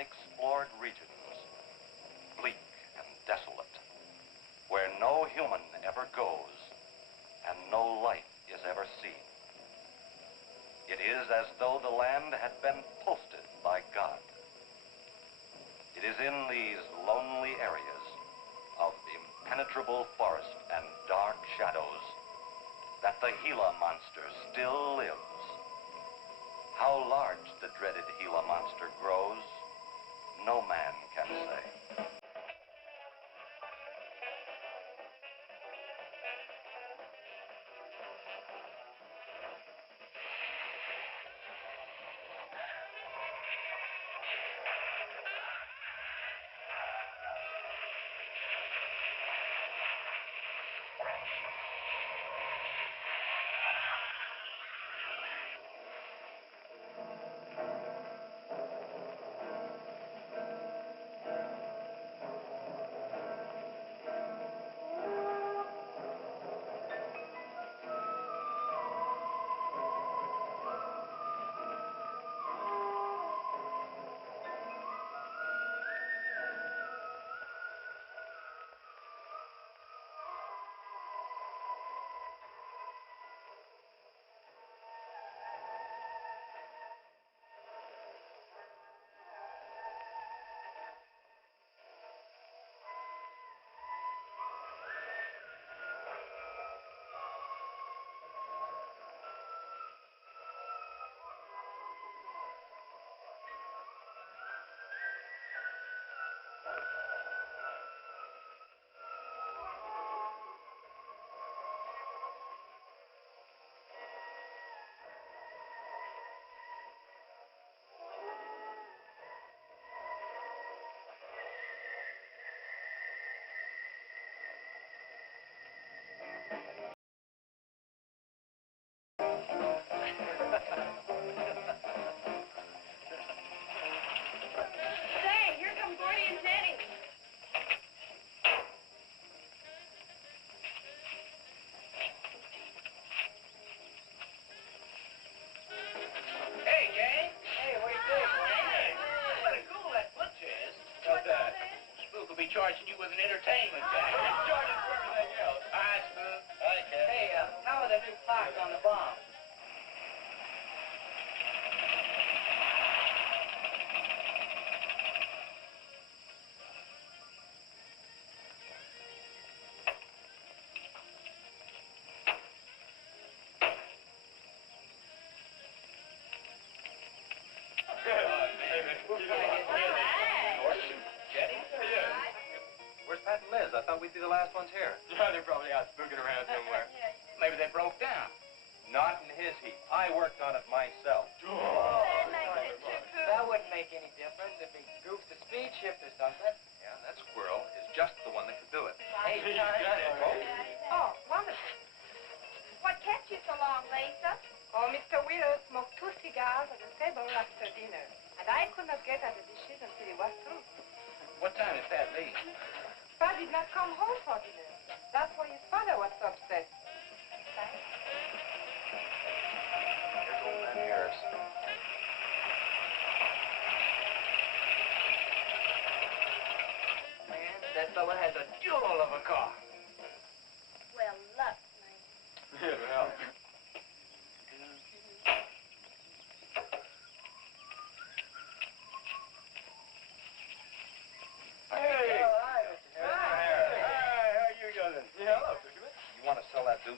unexplored regions, bleak and desolate, where no human ever goes and no life is ever seen. It is as though the land had been posted by God. It is in these lonely areas of impenetrable forest and dark shadows that the Gila monster still lives. How large the dreaded Gila monster grows, no man can say. Charging you with an entertainment tax. Charging for everything else. Hi, Spook. Hi, Ken. Hey, how are the new clocks on the bomb? I thought we'd be the last ones here. Yeah, they're probably out spooking around somewhere. Maybe they broke down. Not in his heap. I worked on it myself. That wouldn't make any difference if he goofed the speed shift or something. Yeah, that squirrel is just the one that could do it. Hey, He's got it. Oh, wonderful. What kept you so long, Lisa? Oh, Mr. Wheeler smoked 2 cigars at the table after dinner, and I could not get at the dishes until he was through. What time did Pat leave? Pat did not come home for dinner. That's why his father was so upset. Here's old man Harris. Man, that fella has a jewel of a car. Well, luck, man. It'll help. Hey! Yeah, hello, Fisherman. You want to sell that deuce?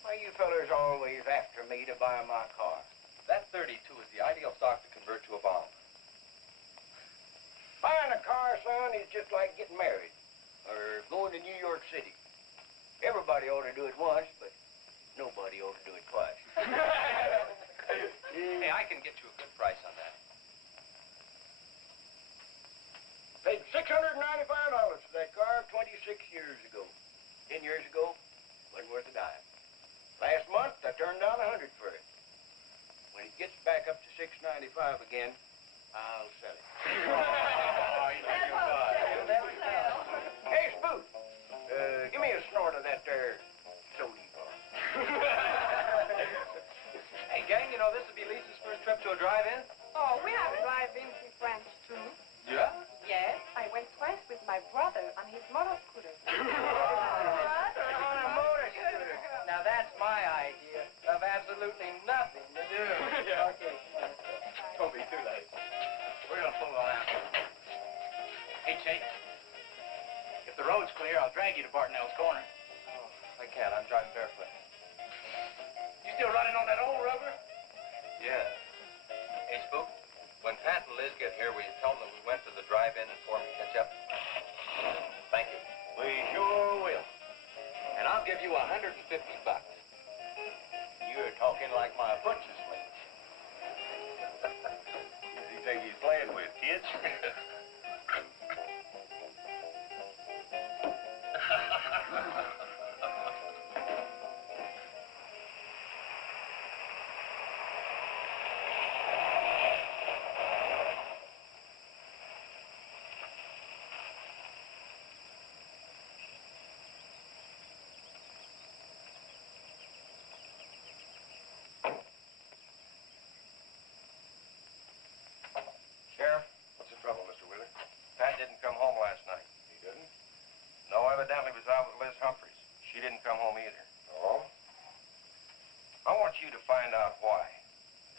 Why you fellers always after me to buy my car? That 32 is the ideal stock to convert to a bomb. Buying a car, son, is just like getting married or going to New York City. Everybody ought to do it once, but nobody ought to do it twice. Hey, I can get you a good price on that. Paid $695 for that car 26 years ago. 10 years ago, wasn't worth a dime. Last month, I turned down $100 for it. When it gets back up to $695 again, I'll sell it. Hey, Spook, give me a snort of that there soda. know this would be Lisa's first trip to a drive-in? Oh, we have drive-ins in France, too. Yeah? Yes, I went twice with my brother on his motor scooter. On a motor scooter. Now that's my idea of absolutely nothing to do. Yeah. Okay. Don't be too late. We're gonna pull on out. Hey, Chase. If the road's clear, I'll drag you to Bartonell's corner. Oh, I can't. I'm driving barefoot. You still running on that old rubber? Yeah. Hey, Spook, when Pat and Liz get here, will you tell them that we went to the drive-in and for me catch up? Thank you. We sure will. And I'll give you $150. You're talking like my butcher's mate. Who's he think he's playing with, kids? Sheriff, What's the trouble, Mr. Wheeler? Pat didn't come home last night. He didn't? No, evidently was out with Liz Humphries. She didn't come home either. Oh? I want you to find out why.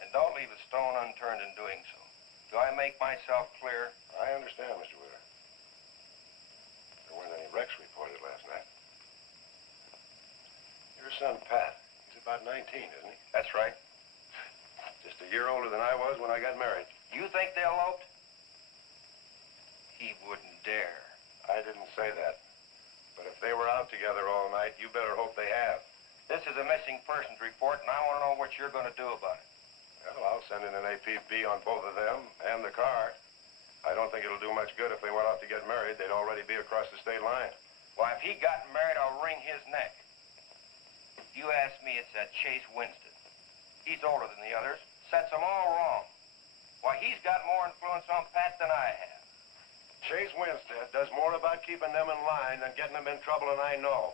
And don't leave a stone unturned in doing so. Do I make myself clear? I understand, Mr. Wheeler. There weren't any wrecks reported last night. Your son, Pat, he's about 19, isn't he? That's right. Just a year older than I was when I got married. You think they eloped? He wouldn't dare. I didn't say that. But if they were out together all night, you better hope they have. This is a missing persons report, and I want to know what you're going to do about it. Well, I'll send in an APB on both of them and the car. I don't think it'll do much good if they went off to get married. They'd already be across the state line. Why, if he got married, I'll wring his neck. You ask me, it's that Chase Winstead. He's older than the others. Sets them all wrong. Why, he's got more influence on Pat than I have. Chase Winstead does more about keeping them in line than getting them in trouble, and I know.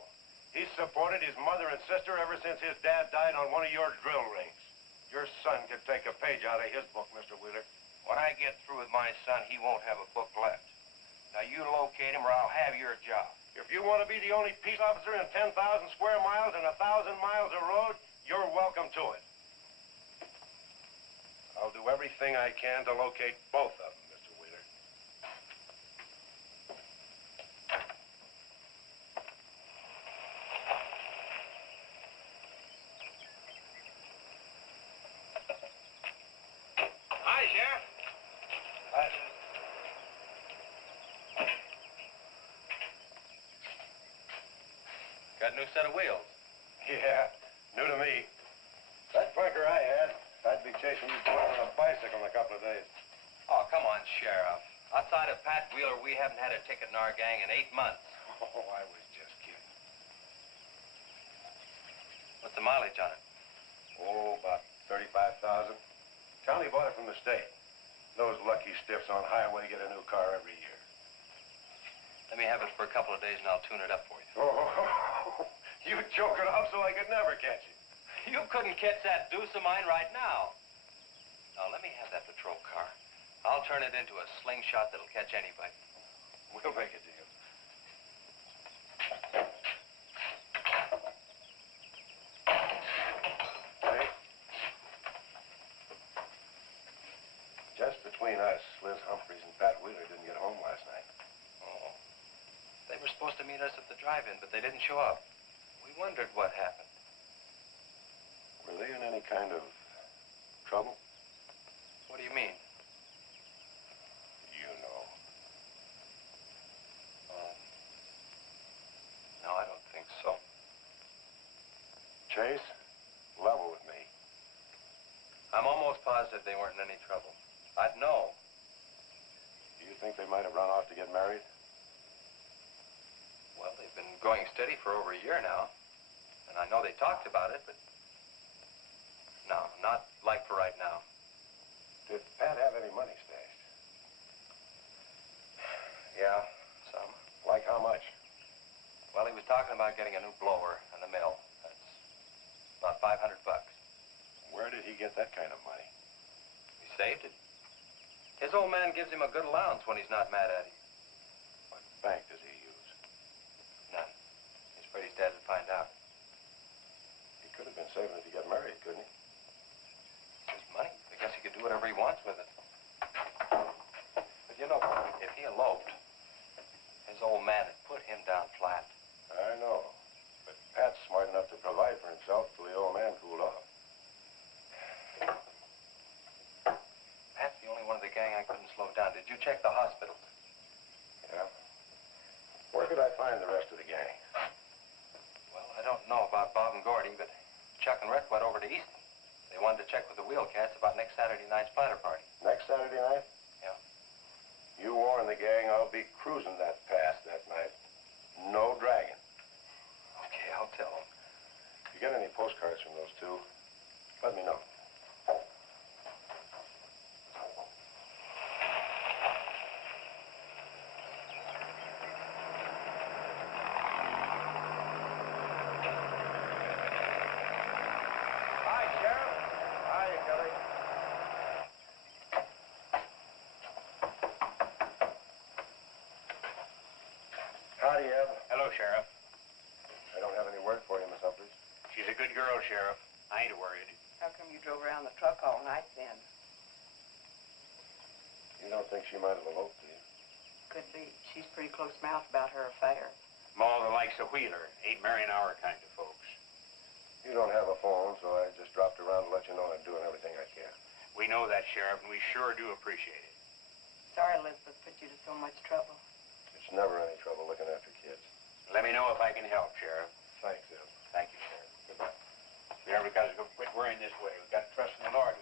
He's supported his mother and sister ever since his dad died on one of your drill rings. Your son could take a page out of his book, Mr. Wheeler. When I get through with my son, he won't have a book left. Now, you locate him or I'll have your job. If you want to be the only peace officer in 10,000 square miles and 1,000 miles of road, you're welcome to it. I'll do everything I can to locate both of them, Mr. Wheeler. Hi, Sheriff. Got a new set of wheels. Yeah, new to me. That bunker I had, I'd be chasing you boys on a bicycle in a couple of days. Oh, come on, Sheriff. Outside of Pat Wheeler, we haven't had a ticket in our gang in 8 months. Oh, I was just kidding. What's the mileage on it? Oh, about 35,000. County bought it from the state. Those lucky stiffs on highway get a new car every year. Let me have it for a couple of days and I'll tune it up for you. Oh, you choke it off so I could never catch you. You couldn't catch that deuce of mine right now. Now, let me have that patrol car. I'll turn it into a slingshot that'll catch anybody. We'll make a deal. Hey. Just between us, Liz Humphries and Pat Wheeler didn't get home last night. Oh. They were supposed to meet us at the drive-in, but they didn't show up. We wondered what happened. Were they in any kind of trouble? What do you mean? You know. No, I don't think so. Chase, level with me. I'm almost positive they weren't in any trouble. I'd know. Do you think they might have run off to get married? Well, they've been going steady for over a year now. And I know they talked about it, but... No, not like for right now. Did Pat have any money stashed? Yeah, some. Like how much? Well, he was talking about getting a new blower and a mill. That's about $500. Where did he get that kind of money? He saved it. His old man gives him a good allowance when he's not mad at him. What bank does he use? None. He's afraid his dad would find out. He could have been saving it to get married, couldn't he? It's his money. I guess he could do whatever he wants with it. But you know, if he eloped, his old man had put him down flat. I know. But Pat's smart enough to provide for himself till the old man cooled off. Pat's the only one of the gang I couldn't slow down. Did you check the hospitals? Yeah. Where could I find the rest of the gang? Well, I don't know about Bob and Gordy, but Chuck and Rhett went over to Easton. They wanted to check with the wheel cats about next Saturday night's splatter party. Next Saturday night? Yeah. You warn the gang I'll be cruising that pass that night. No dragging. Okay, I'll tell them. If you get any postcards from those two, let me know. Hi, Sheriff. Hi, Kelly. Howdy, Eb. Hello, Sheriff. I don't have any word for you, Miss Humphries. She's a good girl, Sheriff. I ain't worried. How come you drove around the truck all night then? You don't think she might have eloped, do you? Could be. She's pretty close-mouthed about her affair. Ma, the likes of Wheeler ain't marrying our kind of folks. You don't have a phone, so I just dropped around to let you know I'm doing everything I can. We know that, Sheriff, and we sure do appreciate it. Sorry Elizabeth put you to so much trouble. It's never any trouble looking after kids. Let me know if I can help, Sheriff. Thanks, Eb. Thank you, Sheriff. Goodbye. We never got to quit worrying this way. We've got to trust in the Lord.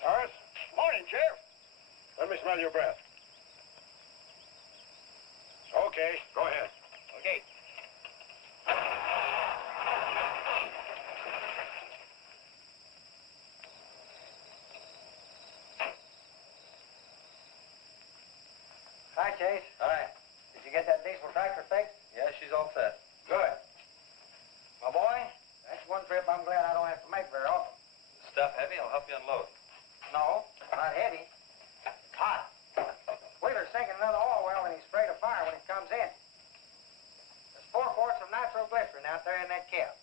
Horace? Morning, Sheriff. Let me smell your breath. Okay, go ahead. Okay. Hi, Chase. Hi. Did you get that diesel tractor fixed? Yeah, she's all set. Good. My boy, that's one trip I'm glad I don't have to make very often. The stuff heavy? I'll help you unload. No, not heavy. It's hot. Wheeler's sinking another oil well and he's afraid of fire when it comes in. There's 4 quarts of nitroglycerin out there in that cap.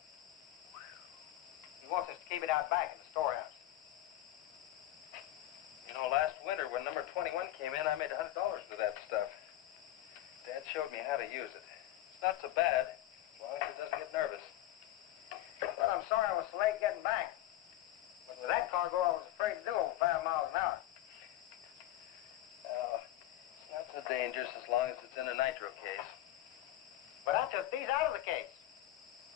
He wants us to keep it out back in the storehouse. You know, last winter when number 21 came in, I made $100 with that stuff. Dad showed me how to use it. It's not so bad, as long as it doesn't get nervous. Well, I'm sorry I was so late getting back. But with that cargo, I was afraid to do over 5 miles an hour. It's not so dangerous as long as it's in a nitro case. But I took these out of the case.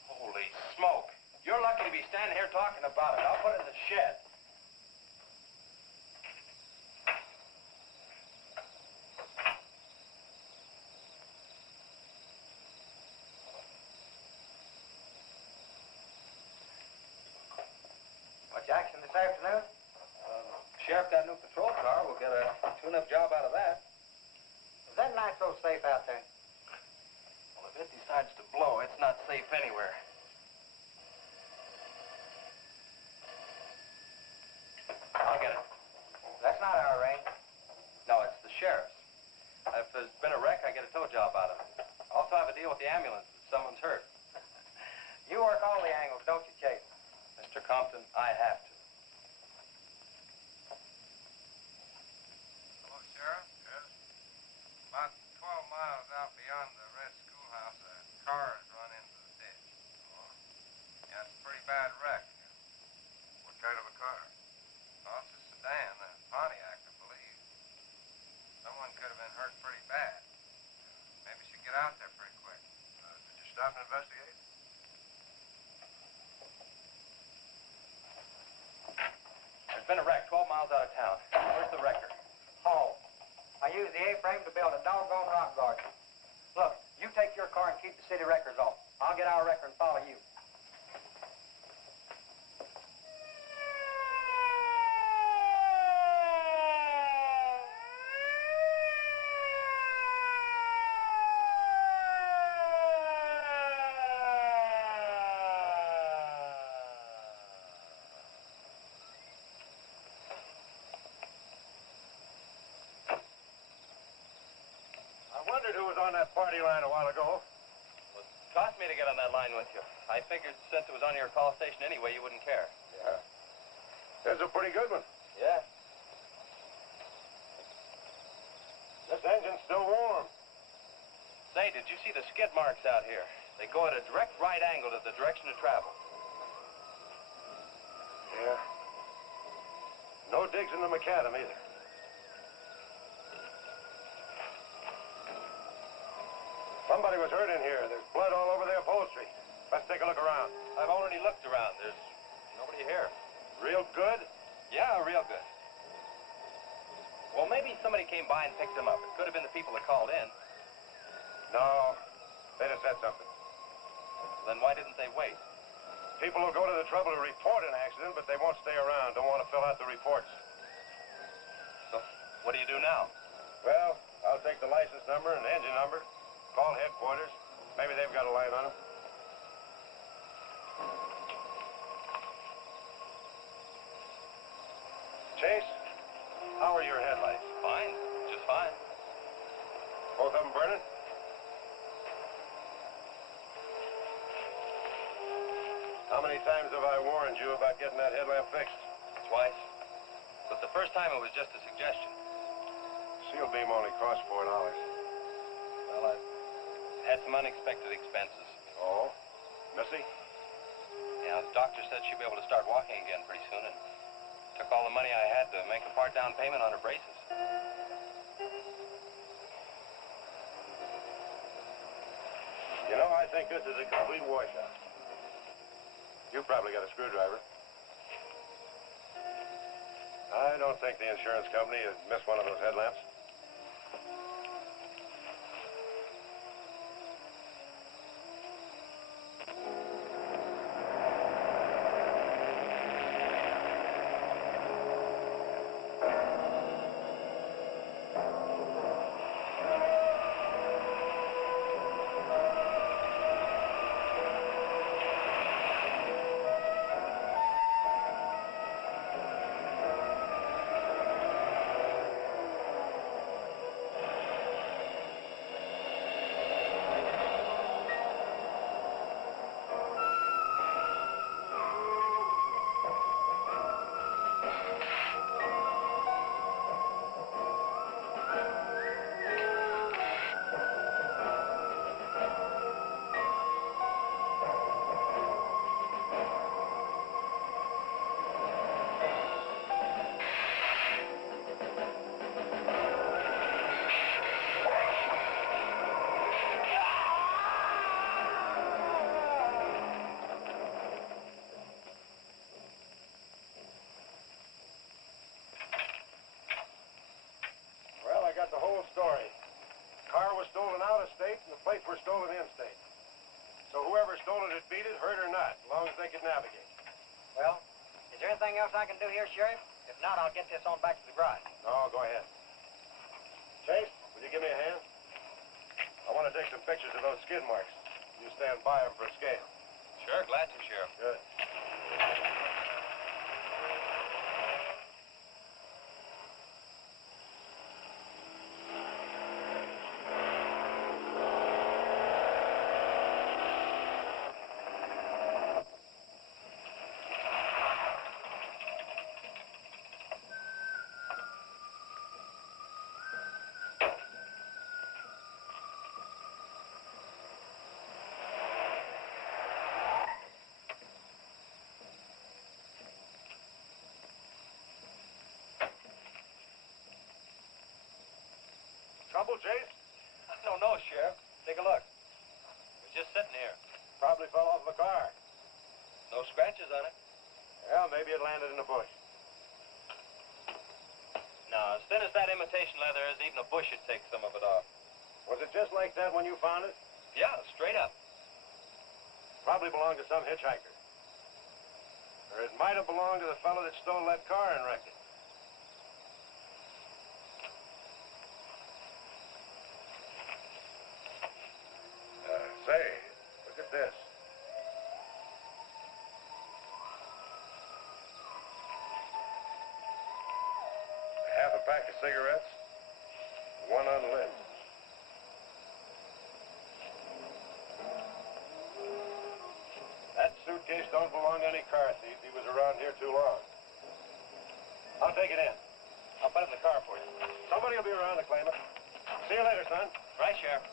Holy smoke. You're lucky to be standing here talking about it. I'll put it in the shed. Much action this afternoon? Sheriff got a new patrol car. We'll get a tune-up job out of that. Is that nitro safe out there? Well, if it decides to blow, it's not safe anywhere. I'll get it. That's not our range. No, it's the sheriff's. If there's been a wreck, I get a tow job out of it. I also have a deal with the ambulance if someone's hurt. You work all the angles, don't you, Chase? Mr. Compton, I have to. Hello, Sheriff. Yes. About 12 miles out beyond the red schoolhouse, a car has run into the ditch. Oh. Yeah, it's a pretty bad wreck. What kind of a car? Oh, it's a sedan, a Pontiac, I believe. Someone could have been hurt pretty bad. Maybe we should get out there pretty quick. Did you stop and investigate? There's been a wreck 12 miles out of town. Where's the wrecker? Oh, I used the A-frame to build a doggone rock garden. Look, you take your car and keep the city wreckers off. I'll get our wrecker and follow you. wondered who was on that party line a while ago. Well, it cost me to get on that line with you. I figured since it was on your call station anyway, you wouldn't care. Yeah. That's a pretty good one. Yeah. This engine's still warm. Say, did you see the skid marks out here? They go at a direct right angle to the direction of travel. Yeah. No digs in the macadam either. Somebody was hurt in here. There's blood all over the upholstery. Let's take a look around. I've already looked around. There's nobody here. Real good? Yeah, real good. Well, maybe somebody came by and picked them up. It could have been the people that called in. No. They'd have said something. Then why didn't they wait? People will go to the trouble to report an accident, but they won't stay around. Don't want to fill out the reports. So, what do you do now? Well, I'll take the license number and engine number, call headquarters. Maybe they've got a line on them. Chase, how are your headlights? Fine. Just fine. Both of them burning? How many times have I warned you about getting that headlamp fixed? Twice. But the first time it was just a suggestion. Seal beam only cost $4. Well, I've had some unexpected expenses. Oh? Missy? Yeah, the doctor said she'd be able to start walking again pretty soon, and took all the money I had to make a part down payment on her braces. You know, I think this is a complete washout. You probably got a screwdriver. I don't think the insurance company has missed one of those headlamps. The whole story. The car was stolen out of state and the plates were stolen in state. So whoever stole it had beat it, hurt or not, as long as they could navigate. Well, is there anything else I can do here, Sheriff? If not, I'll get this on back to the garage. No, go ahead. Chase, will you give me a hand? I want to take some pictures of those skid marks. You stand by them for a scale. Sure, glad to, Sheriff. Good. Trouble, Chase? I don't know, Sheriff. Take a look. It was just sitting here. Probably fell off the car. No scratches on it. Well, maybe it landed in a bush. No, as thin as that imitation leather is, even a bush would take some of it off. Was it just like that when you found it? Yeah, straight up. Probably belonged to some hitchhiker. Or it might have belonged to the fellow that stole that car and wrecked it. Say, look at this. Half a pack of cigarettes, one unlit. case don't belong to any car thief. He was around here too long. I'll take it in. I'll put it in the car for you. Somebody will be around to claim it. See you later, son. Right, Sheriff.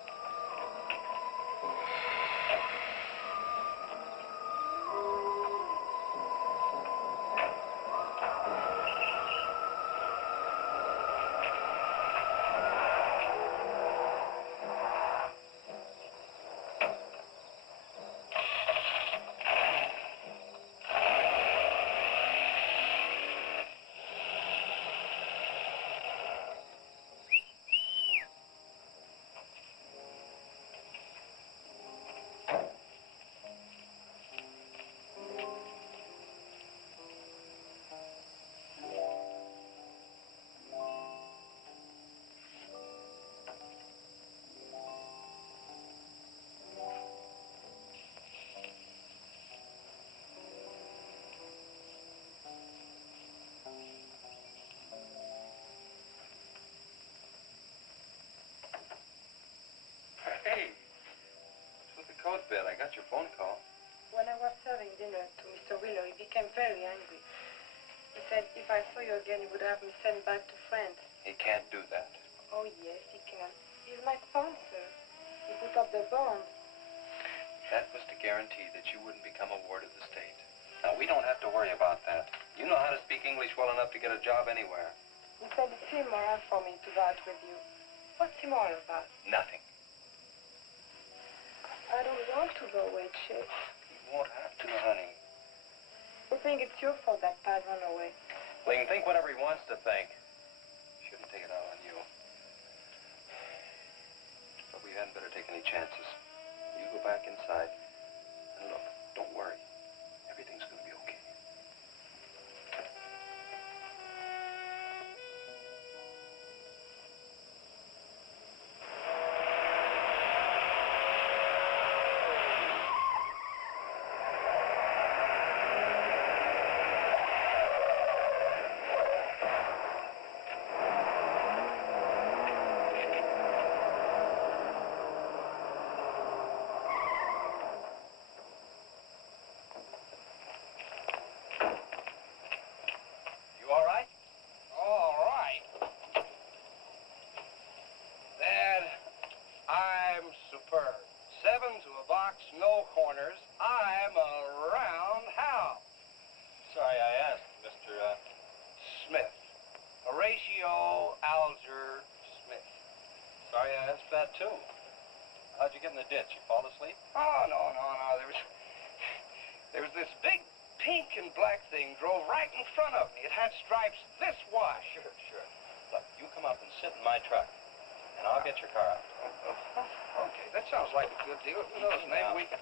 Hey, what's with the coat bed? I got your phone call. When I was serving dinner to Mr. Wheeler, he became very angry. He said if I saw you again, he would have me sent back to France. He can't do that. Oh, yes, he can. He's my sponsor. He put up the bond. That was to guarantee that you wouldn't become a ward of the state. Now, we don't have to worry about that. You know how to speak English well enough to get a job anywhere. He said it's immoral for me to vouch with you. What's immoral about? Nothing. I don't want to go away, Chick. You won't have to, honey. You think it's your fault that Pat ran away? Well, he can think whatever he wants to think. Shouldn't take it out on you. But we hadn't better take any chances. You go back inside. And look, don't worry. Everything's going to be okay. Horatio Alger Smith. Sorry I asked that, too. How'd you get in the ditch? You fall asleep? Oh, no. There was this big pink and black thing drove right in front of me. It had stripes this wide. Sure. Look, you come up and sit in my truck, and I'll get your car out. Okay, that sounds like a good deal. Who knows, maybe we can...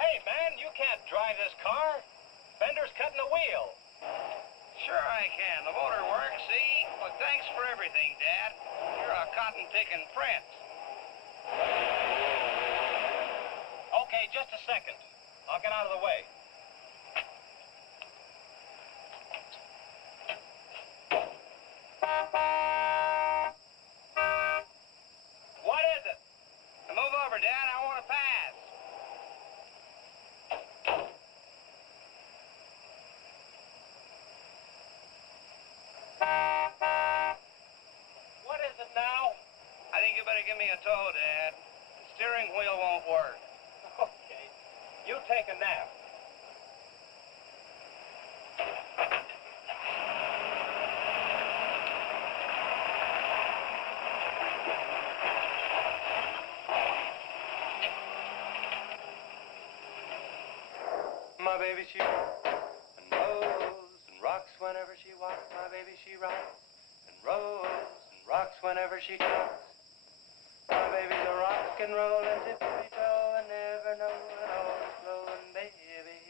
Hey, man, you can't drive this car. Fender's cutting the wheel. Sure I can. The motor works, see? Well, thanks for everything, Dad. You're a cotton-picking friend. Okay, just a second. I'll get out of the way. What is it? Move over, Dad. I want to pass. What is it now? I think you better give me a tow, Dad. The steering wheel won't work. Okay. You take a nap. My baby, she rocks and rolls and rocks whenever she walks. My baby, she rocks and rolls and rocks whenever she talks. My baby's a rock and rollin' tippity-toe and never know and always blowin' baby.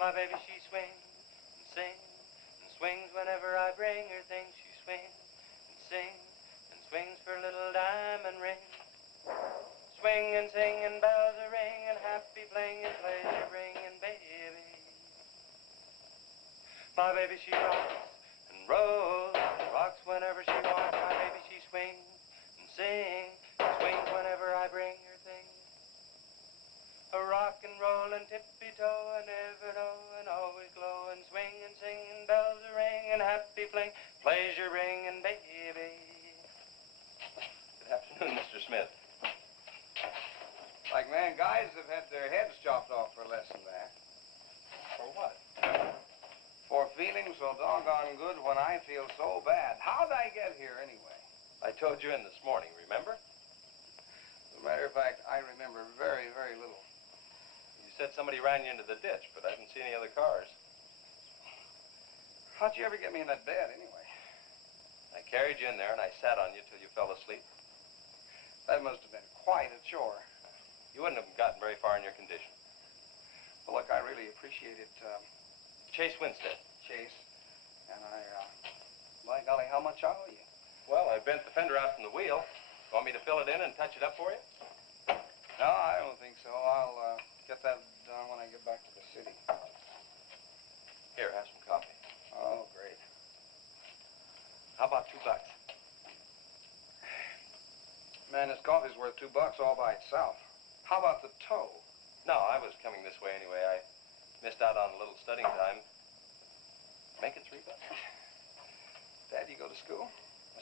My baby, she swings and sings and swings whenever I bring her things. She swings and sings and swings for little diamond rings. Swing and sing and bells a ring and happy fling and pleasure bringing baby. My baby, she rocks and rolls and rocks whenever she walks. My baby, she swings and sings, swings whenever I bring her things. A rock and roll and tippy-toe and ever know and always glow and swing and sing and bells a ring and happy fling, pleasure ring and baby. Good afternoon, Mr. Smith. Like man, guys have had their heads chopped off for less than that. For what? For feeling so doggone good when I feel so bad. How'd I get here anyway? I told you in this morning, remember? As a matter of fact, I remember very, very little. You said somebody ran you into the ditch, but I didn't see any other cars. How'd you ever get me in that bed anyway? I carried you in there and I sat on you till you fell asleep. That must have been quite a chore. You wouldn't have gotten very far in your condition. Well, look, I really appreciate it, Chase Winstead. Chase. And by golly, how much I owe you? Well, I bent the fender out from the wheel. Want me to fill it in and touch it up for you? No, I don't think so. I'll get that done when I get back to the city. Here, have some coffee. Oh, great. How about $2? Man, this coffee's worth $2 all by itself. How about the tow? No, I was coming this way anyway. I missed out on a little studying time. Make it $3. Dad, you go to school?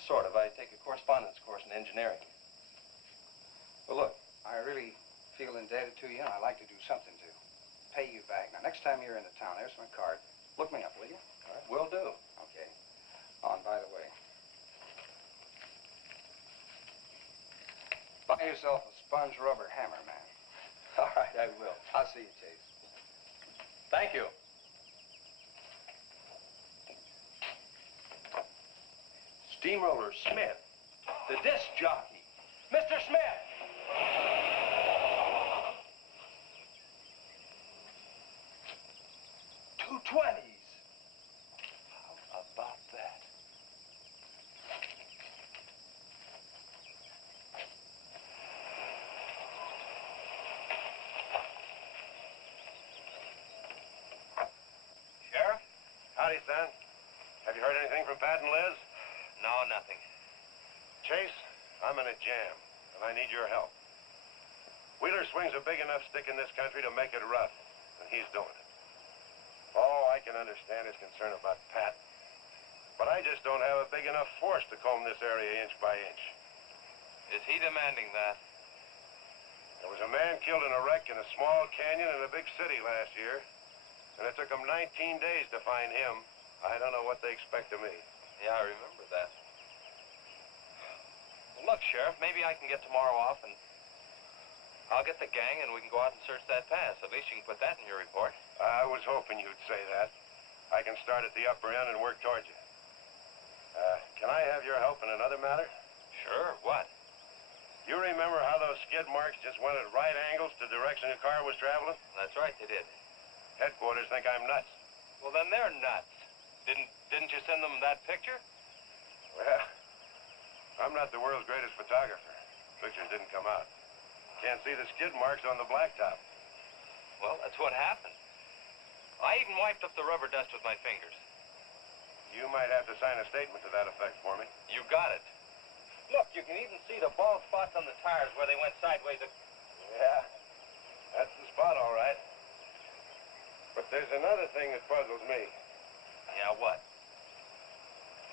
Sort of. I take a correspondence course in engineering. Well, look, I really feel indebted to you, and I'd like to do something to pay you back. Now, next time you're in the town, there's my card. Look me up, will you? All right, will do. Okay. Oh, and by the way, buy yourself a sponge rubber hammer, man. All right, I will. I'll see you, Chase. Thank you. Steamroller Smith, the disc jockey. Mr. Smith! 220s. How about that? Sheriff? Howdy, son. Have you heard anything from Pat and Liz? No, nothing. Chase, I'm in a jam, and I need your help. Wheeler swings a big enough stick in this country to make it rough, and he's doing it. Oh, I can understand his concern about Pat, but I just don't have a big enough force to comb this area inch by inch. Is he demanding that? There was a man killed in a wreck in a small canyon in a big city last year, and it took them 19 days to find him. I don't know what they expect of me. Yeah, I remember that. Well, look, Sheriff, maybe I can get tomorrow off and I'll get the gang and we can go out and search that pass. At least you can put that in your report. I was hoping you'd say that. I can start at the upper end and work towards you. Can I have your help in another matter? Sure, what? You remember how those skid marks just went at right angles to the direction the car was traveling? That's right, they did. Headquarters think I'm nuts. Well, then they're nuts. Didn't you send them that picture? Well, I'm not the world's greatest photographer. Pictures didn't come out. Can't see the skid marks on the blacktop. Well, that's what happened. I even wiped up the rubber dust with my fingers. You might have to sign a statement to that effect for me. You got it. Look, you can even see the bald spots on the tires where they went sideways. Yeah, that's the spot, all right. But there's another thing that puzzles me. Yeah, what?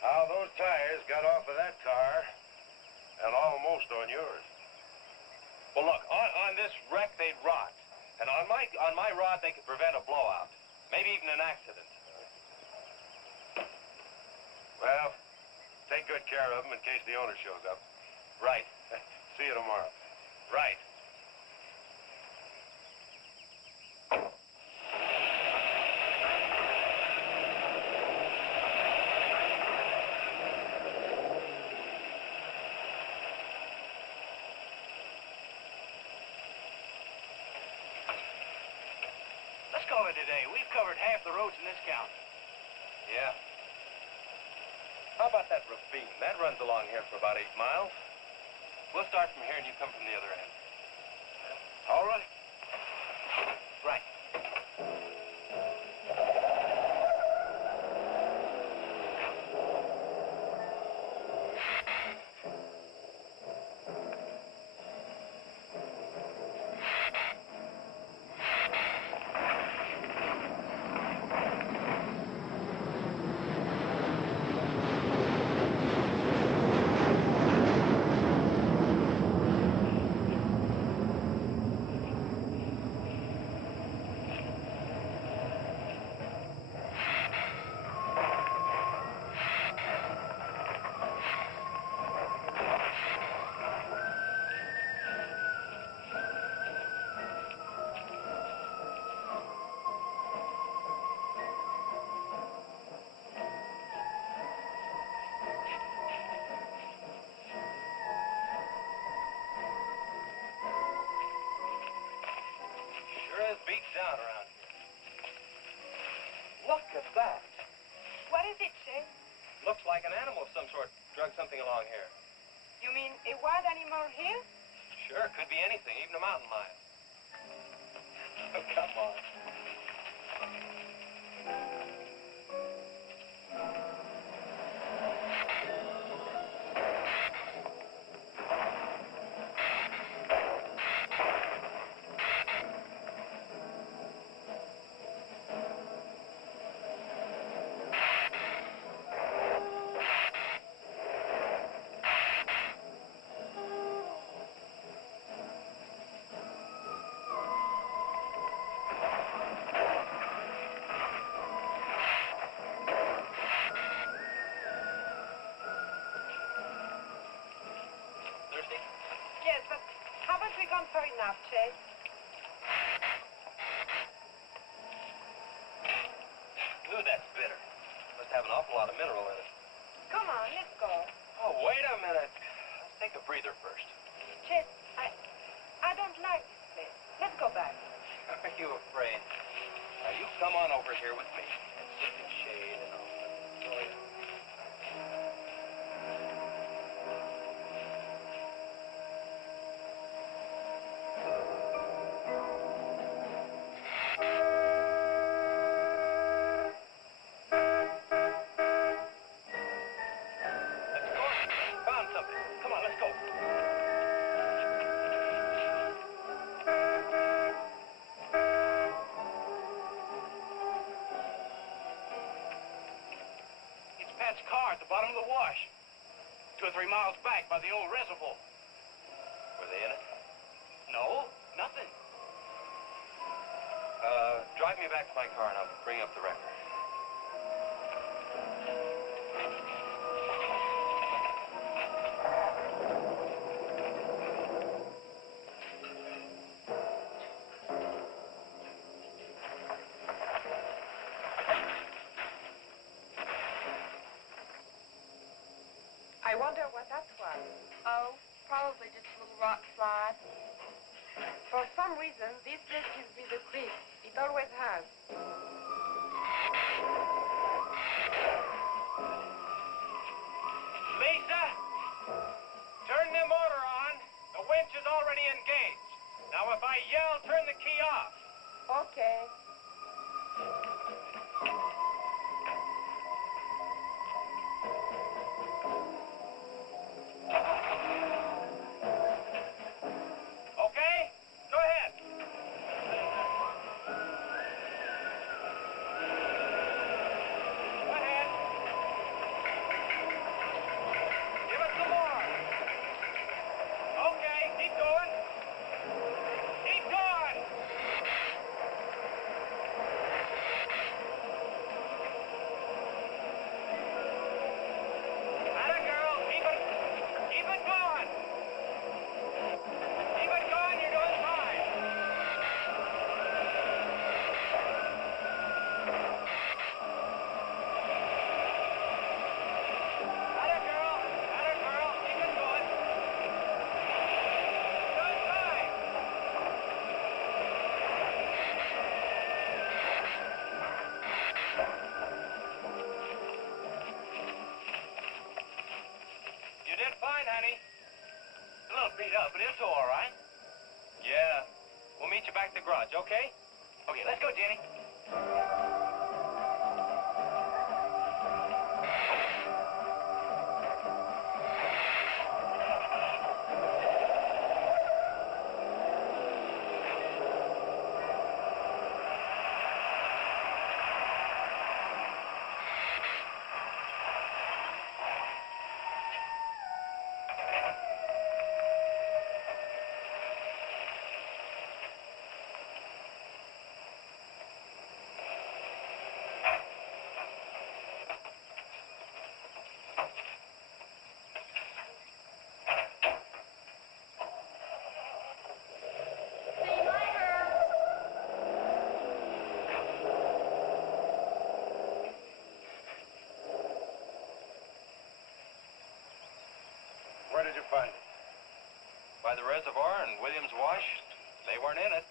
How those tires got off of that car and almost on yours. Well, look, on this wreck, they'd rot. And on my rod, they could prevent a blowout. Maybe even an accident. Well, take good care of them in case the owner shows up. Right. See you tomorrow. Right. Let's call it a day. We've covered half the roads in this county. Yeah. How about that ravine? That runs along here for about 8 miles. We'll start from here and you come from the other end. All right. Right. speaks down around here. Look at that. What is it, Chase? Looks like an animal of some sort drugged something along here. You mean a wild animal here? Sure, could be anything, even a mountain lion. Oh, come on. Yes, but how much we gone for enough, Chase? Ooh, that's bitter. Must have an awful lot of mineral in it. Come on, let's go. Oh, wait a minute. Let's take a breather first. Chase, I don't like this place. Let's go back. Are you afraid? Now, you come on over here with me and sit in shade and all that. Oh, yeah. Car at the bottom of the wash. 2 or 3 miles back by the old reservoir. Were they in it? No, nothing. Drive me back to my car and I'll bring up the record. I wonder what that was. Oh, probably just a little rock slide. For some reason, this place gives me the creep. It always has. Lisa, turn the motor on. The winch is already engaged. Now, if I yell, turn the key off. Okay. Okay? Go ahead. Go ahead. Give it some more. Okay, keep going. Keep going. Atta girl, keep it going. Keep it going, you're doing fine. Atta girl, keep it going. Doing fine. You did fine, honey. A little beat up, but it's all right. Yeah. We'll meet you back at the garage, okay? Okay, let's go, Jennie. Where did you find it? By the reservoir and Williams Wash. They weren't in it.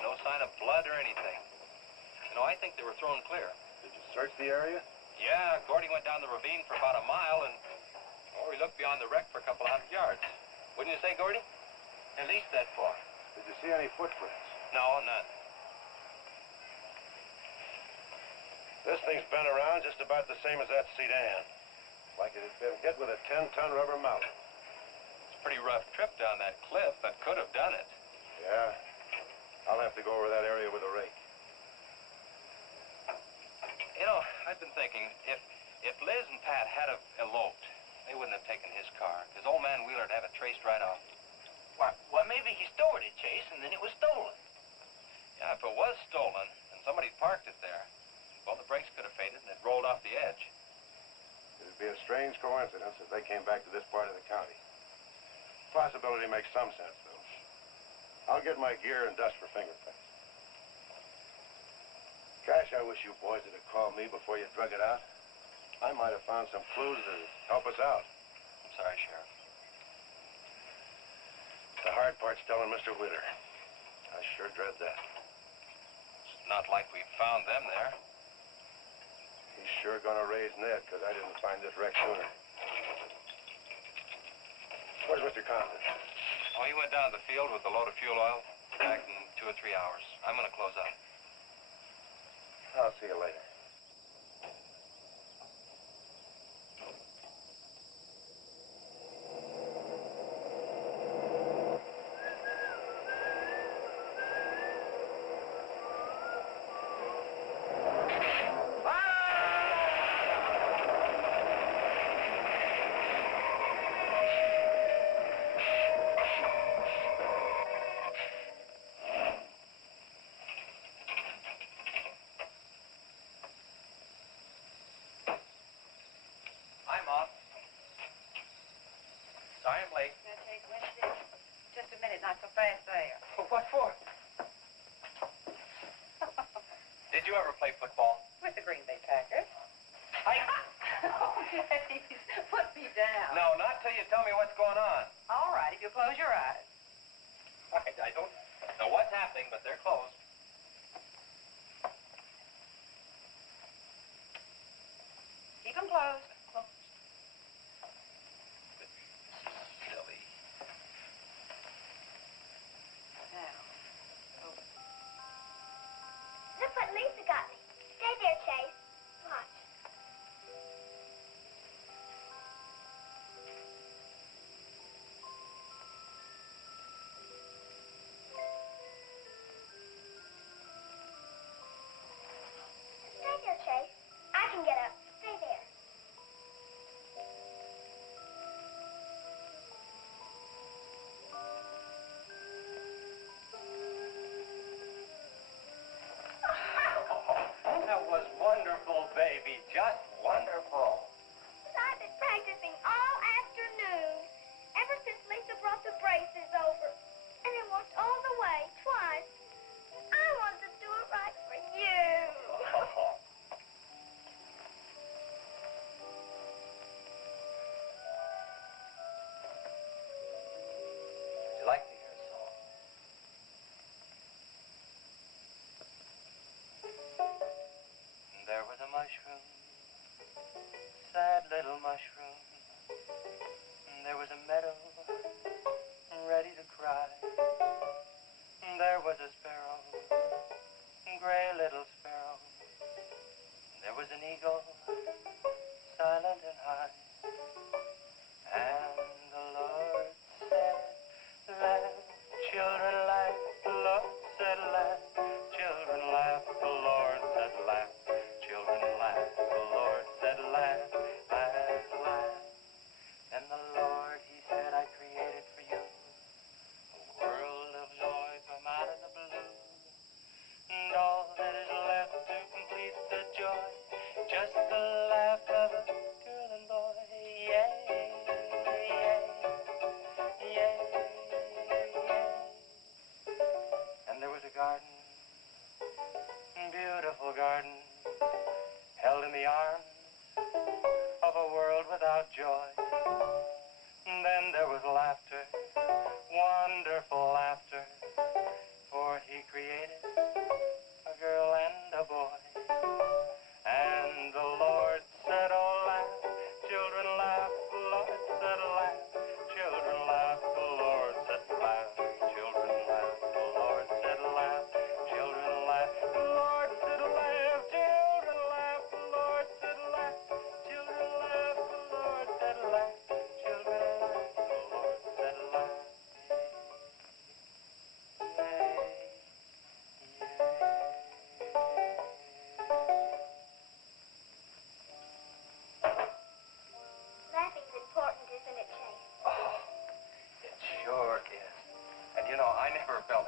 No sign of blood anything. You know, I think they were thrown clear. Did you search the area? Yeah, Gordy went down the ravine for about a mile and, oh, he looked beyond the wreck for a couple hundred yards. Wouldn't you say, Gordy? At least that far. Did you see any footprints? No, none. This thing's been around just about the same as that sedan. Like it had been hit with a 10-ton rubber mallet. It's a pretty rough trip down that cliff, but could have done it. Yeah. I'll have to go over that area with a rake. You know, I've been thinking, if Liz and Pat had have eloped, they wouldn't have taken his car, because old man Wheeler'd have it traced right off. Well, maybe he stored it, Chase, and then it was stolen. Yeah, if it was stolen, and somebody parked it there, well, the brakes could have faded and it rolled off the edge. It'd be a strange coincidence if they came back to this part of the county. Possibility makes some sense, though. I'll get my gear and dust for fingerprints. Gosh, I wish you boys would have called me before you drug it out. I might have found some clues to help us out. I'm sorry, Sheriff. The hard part's telling Mr. Wheeler. I sure dread that. It's not like we found them there. He's sure gonna raise Ned, because I didn't find this wreck sooner. Where's Mr. Compton? Oh, he went down to the field with a load of fuel oil. Back in 2 or 3 hours. I'm gonna close up. I'll see you later. Sorry I'm late. That takes Winstead. Just a minute, not so fast there. What for? Did you ever play football? With the Green Bay Packers. Oh, please, put me down. No, not till you tell me what's going on. All right, if you close your eyes. I don't know what's happening, but they're closed. Keep them closed. Silly. Now. Look what Lisa got me. Stay there, Chase. Watch.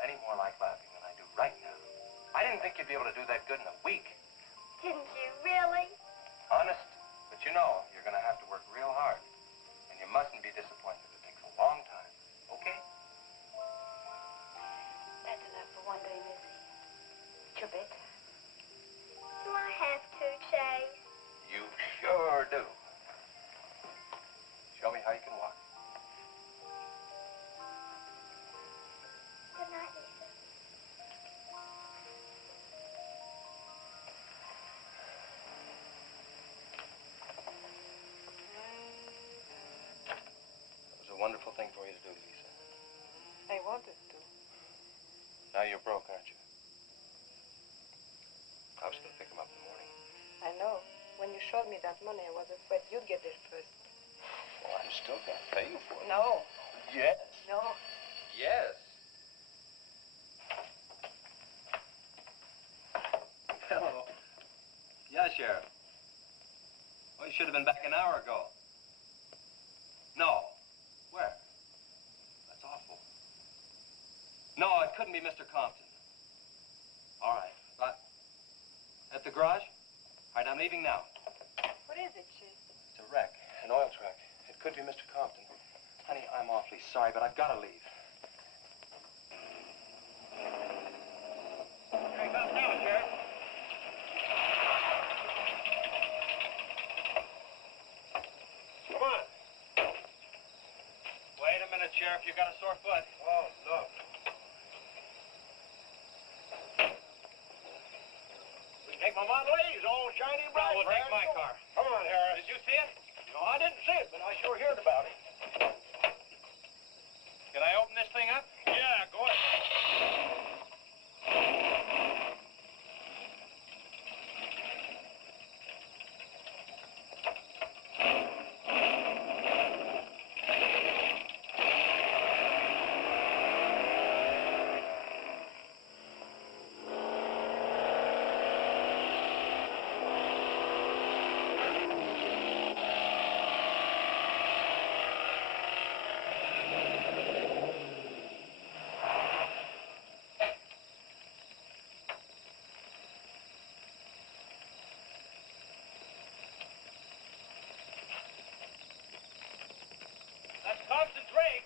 any more like laughing than I do right now. I didn't think you'd be able to do that good in a week. Didn't you really? Honest. But you know, you're going to have to work real hard. And you mustn't be disappointed. It takes a long time. Okay? That's enough for one day, Missy. It's your bedtime. Do I have to, Chase? You sure do. Show me how you can walk. Good night, Lisa. It was a wonderful thing for you to do, Lisa. I wanted to. Now you're broke, aren't you? I was going to pick him up in the morning. I know. When you showed me that money, I was afraid you'd get there first. Well, I'm still going to pay you for it. No. Yes. No. Yes. Hello. Yeah, Sheriff. Well, you should have been back an hour ago. No. Where? That's awful. No, it couldn't be Mr. Compton. All right. At the garage? All right, I'm leaving now. What is it, Chase? It's a wreck, an oil truck. It could be Mr. Compton. Honey, I'm awfully sorry, but I've got to leave. Here he comes now, Sheriff. Come on. Wait a minute, Sheriff. You got a sore foot. Oh, no. Take my Model A's, all shiny bright. We'll take my car. Come on, Harris. Did you see it? No, I didn't see it, but I sure heard about it. Can I open this thing up? Yeah, go ahead. That's Thompson's rig.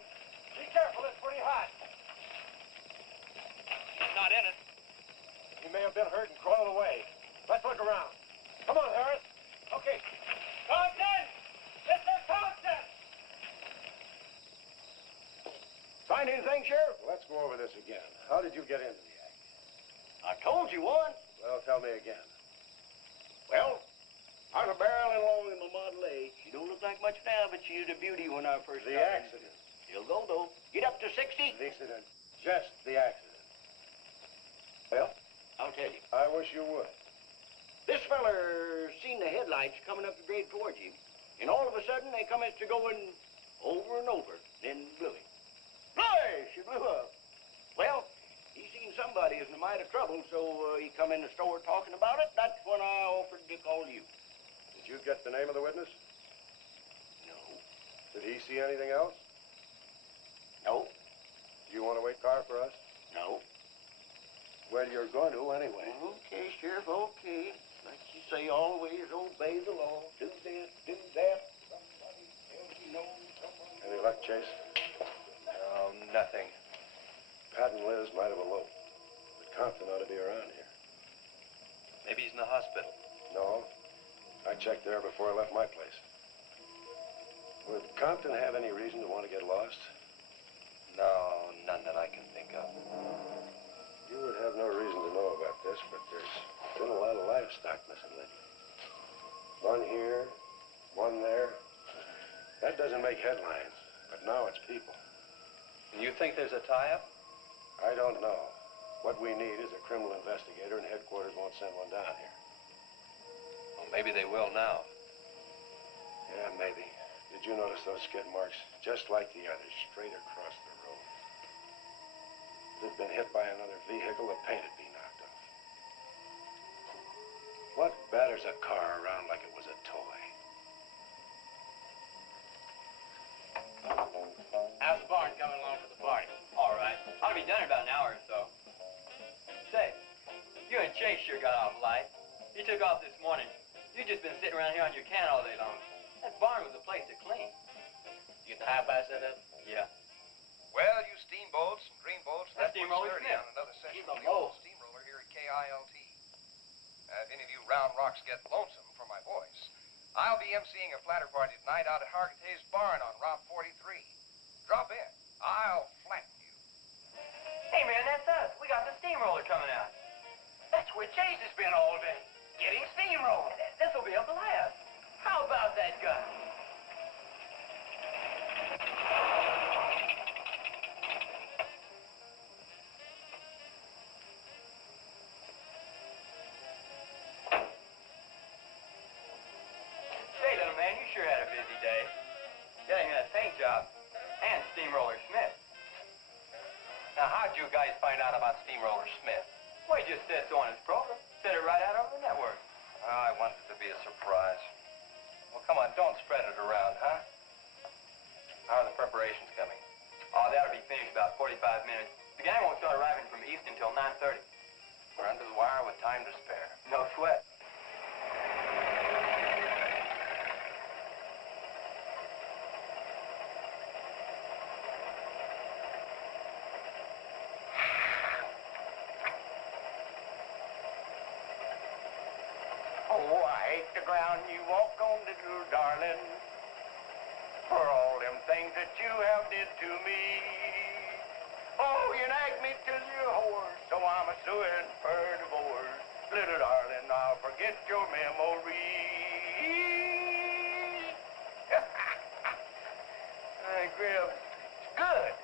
Be careful, it's pretty hot. He's not in it. He may have been hurt and crawled away. Let's look around. Come on, Harris. Okay. Thompson! Mr. Thompson! Find anything, Sheriff? Let's go over this again. How did you get into the act? I told you once. Well, tell me again. Well, I was barreling along in my Model A. She don't look like much now, but she was a beauty when I first The started. accident. She'll go, though. Get up to 60. The accident. Just the accident. Well, I'll tell you. I wish you would. This feller seen the headlights coming up the grade towards him, and all of a sudden they come to going over and over, then blew him. Flash! She blew up. Well, he seen somebody was in a mite of trouble, so he come in the store talking about it. That's when I offered to call you. Did you get the name of the witness? No. Did he see anything else? No. Do you want to wait car for us? No. Well, you're going to anyway. Okay, Sheriff, okay. Like you say, always obey the law. Do this, do that. Somebody else you know, somebody. Any luck, Chase? No, nothing. Pat and Liz might have eloped, but Compton ought to be around here. Maybe he's in the hospital. No, I checked there before I left my place. Would Compton have any reason to want to get lost? No, none that I can think of. You would have no reason to know about this, but there's been a lot of livestock missing lately. One here, one there. That doesn't make headlines, but now it's people. And you think there's a tie-up? I don't know. What we need is a criminal investigator, and headquarters won't send one down here. Well, maybe they will now. Yeah, maybe. Did you notice those skid marks? Just like the others, straight across the road. If it had been hit by another vehicle, the paint would be knocked off. What batters a car around like it was a toy? How's the barn coming along for the party? All right. I'll be done in about an hour or so. and Chase sure got off light. He took off this morning. You just been sitting around here on your can all day long. That barn was a place to clean. You get the high five set up? Yeah. Well, you steamboats and dreamboats, That's that Steamroller puts 30 Smith. on another session Keep of 'em the old low. Steamroller here at KILT. If any of you round rocks get lonesome for my voice, I'll be emceeing a flatter party tonight out at Hargitay's barn on Route 43. Drop in. I'll flatten you. Hey, man, that's us. We got the steamroller coming out. That's where Chase has been all day. Getting steamrolled. This'll be a blast. How about that gun? Say, little man, you sure had a busy day. Getting that paint job and Steamroller Smith. Now, how'd you guys find out about Steamroller Smith? Well, he just said so on his program. Said it right out over the network. I wanted it to be a surprise. Well, come on, don't spread it around, huh? How are the preparations coming? Oh, that'll be finished about 45 minutes. The gang won't start arriving from East until 9:30. We're under the wire with time to spare. No sweat. Oh, I hate the ground you walk on, little darling, for all them things that you have did to me. Oh, you nagged me till you're hoarse, so I'm a suing for divorce. Little darling, I'll forget your memory. Hey, Grib, it's good.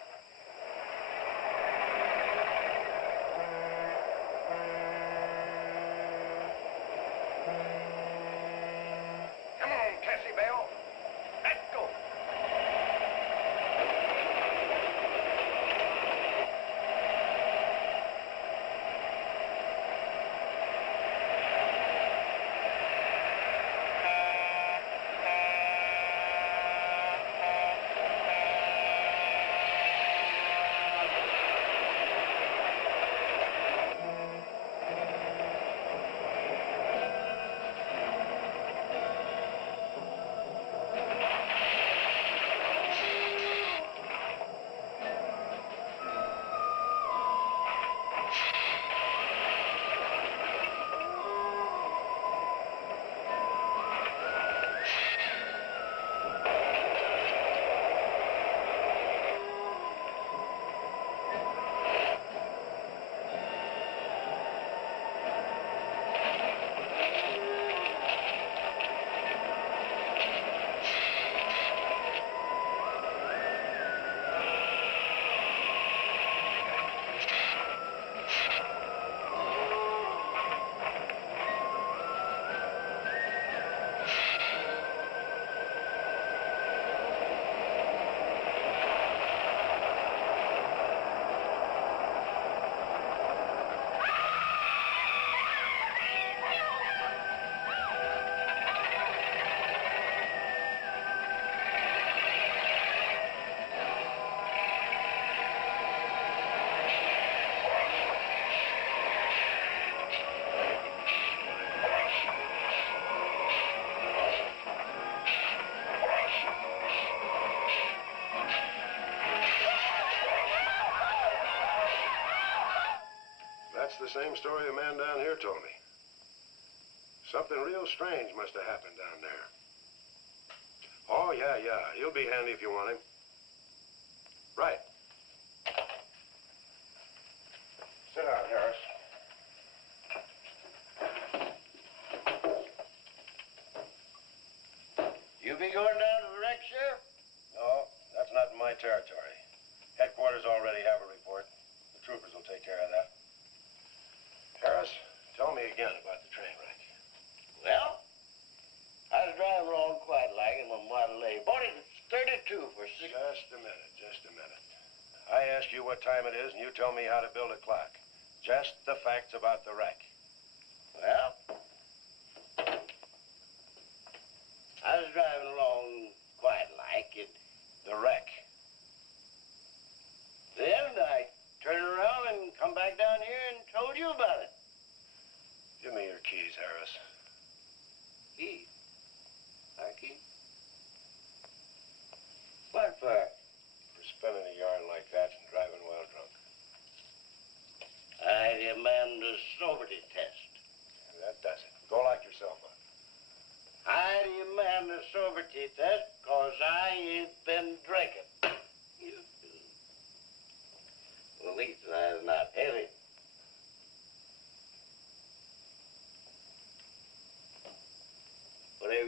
Come on, Tessie Bell. Let's go. That's the same story the man down here told me. Something real strange must have happened down there. Oh, yeah. He'll be handy if you want him. Right. Sit down, Harris. You be going down to the wreck, Sheriff? No, that's not in my territory. Headquarters already have a report. The troopers will take care of that. Harris, tell me again about the train wreck. Well, I was driving along quite like in my Model A. Bought it at 32 for $6. Just a minute. I ask you what time it is, and you tell me how to build a clock. Just the facts about the wreck. Well, I was driving along quite like it. The wreck. Then I turned around and come back down here and told you about it.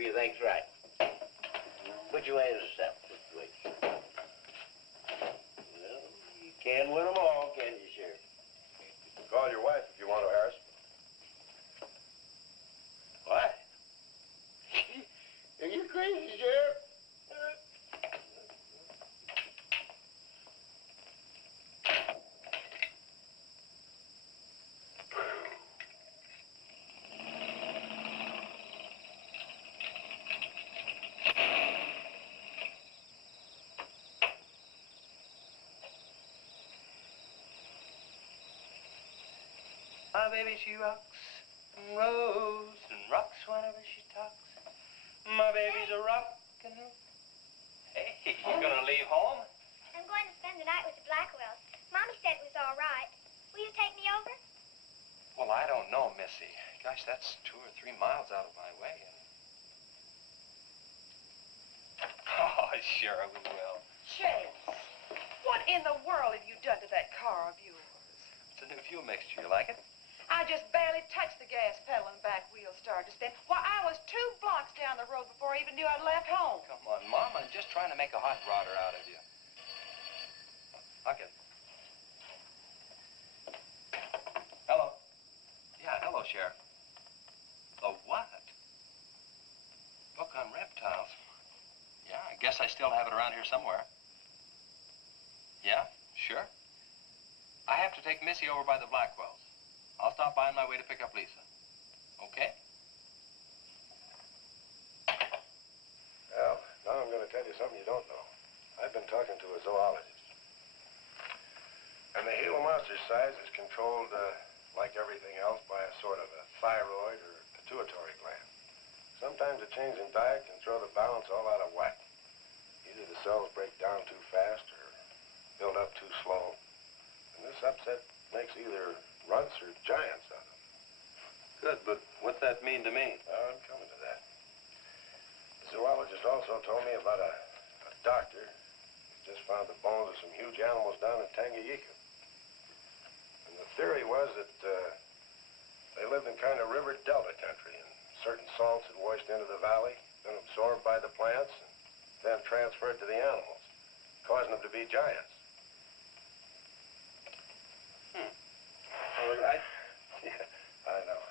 you think's right. Which way is the step? Which way? Well, you can't win them all, can you, Sheriff? Call your wife if you want to, Harris. What? Are you crazy, Sheriff? My baby, she rocks and rolls and rocks whenever she talks. My baby's a rockin'. Hey, you gonna leave home? I'm going to spend the night with the Blackwells. Mommy said it was all right. Will you take me over? Well, I don't know, Missy. Gosh, that's 2 or 3 miles out of my way. Oh, sure we will. Chase, what in the world have you done to that car of yours? It's a new fuel mixture. You like it? I just barely touched the gas pedal and back wheel started to spin. Why, I was 2 blocks down the road before I even knew I'd left home. Come on, Mom. I'm just trying to make a hot rodder out of you. Okay. Hello. Yeah, hello, Sheriff. The what? Book on reptiles. Yeah, I guess I still have it around here somewhere. Yeah, sure. I have to take Missy over by the Blackwells. I'll stop by on my way to pick up Lisa. Okay? Well, now I'm going to tell you something you don't know. I've been talking to a zoologist. And the Gila monster size is controlled, like everything else, by a sort of a thyroid or pituitary gland. Sometimes a change in diet can throw the balance all out of whack. Either the cells break down too fast or build up too slow. And this upset makes either runts or giants of them. Good, but what's that mean to me? I'm coming to that. The zoologist also told me about a doctor who just found the bones of some huge animals down in Tanganyika. And the theory was that they lived in kind of river delta country, and certain salts had washed into the valley, been absorbed by the plants, and then transferred to the animals, causing them to be giants. Well, I know.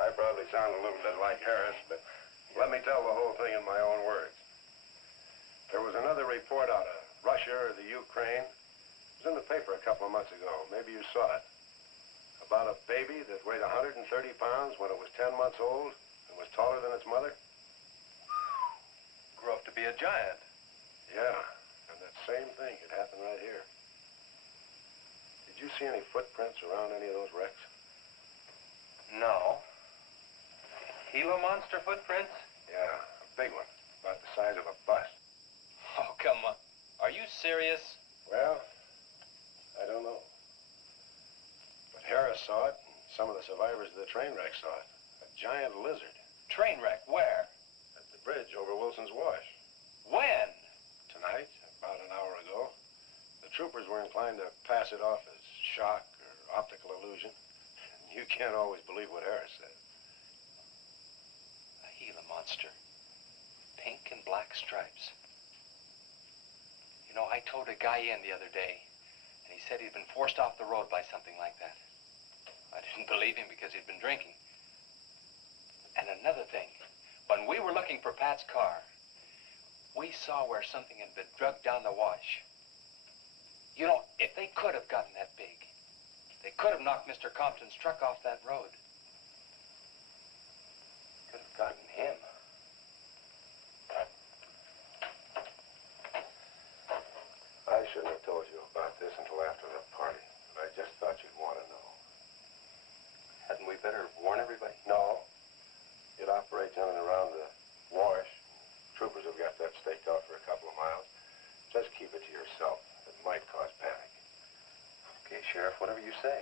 I probably sound a little bit like Harris, but let me tell the whole thing in my own words. There was another report out of Russia or the Ukraine. It was in the paper a couple of months ago. Maybe you saw it. About a baby that weighed 130 pounds when it was 10 months old and was taller than its mother. Grew up to be a giant. Yeah, and that same thing could happen right here. Did you see any footprints around any of those wrecks? No. Gila monster footprints? Yeah, a big one, about the size of a bus. Oh, come on. Are you serious? Well, I don't know. But Harris saw it, and some of the survivors of the train wreck saw it. A giant lizard. Train wreck? Where? At the bridge over Wilson's Wash. When? Tonight, about an hour ago. The troopers were inclined to pass it off as shock or optical illusion. You can't always believe what Harris said. A Gila monster. Pink and black stripes. You know, I towed a guy in the other day, and he said he'd been forced off the road by something like that. I didn't believe him because he'd been drinking. And another thing, when we were looking for Pat's car, we saw where something had been drugged down the wash. You know, if they could have gotten that big, they could have knocked Mr. Compton's truck off that road. Could have gotten him. I shouldn't have told you about this until after the party, but I just thought you'd want to know. Hadn't we better warn everybody? No. It operates in and around the wash. Troopers have got that staked out for a couple of miles. Just keep it to yourself. It might cause panic. Okay, Sheriff, whatever you say.